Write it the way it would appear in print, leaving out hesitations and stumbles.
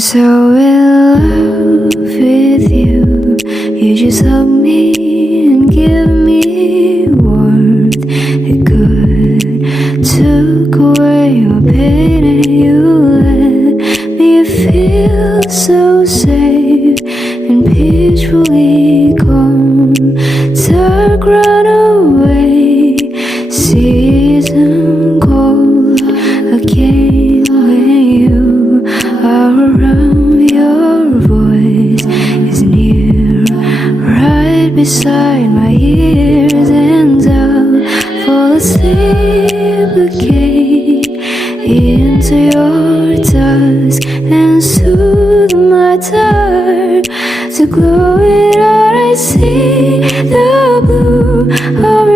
so in love with you. You just hug me and give me warmth. It could took away my pain, and you let me feel so safe and peacefully calm. Dark run away, season cold again when you are around. Your voice is near, right beside my ears, and I'll fall asleep again into your dusk and soothe my dark. To glow it out, I see the blue of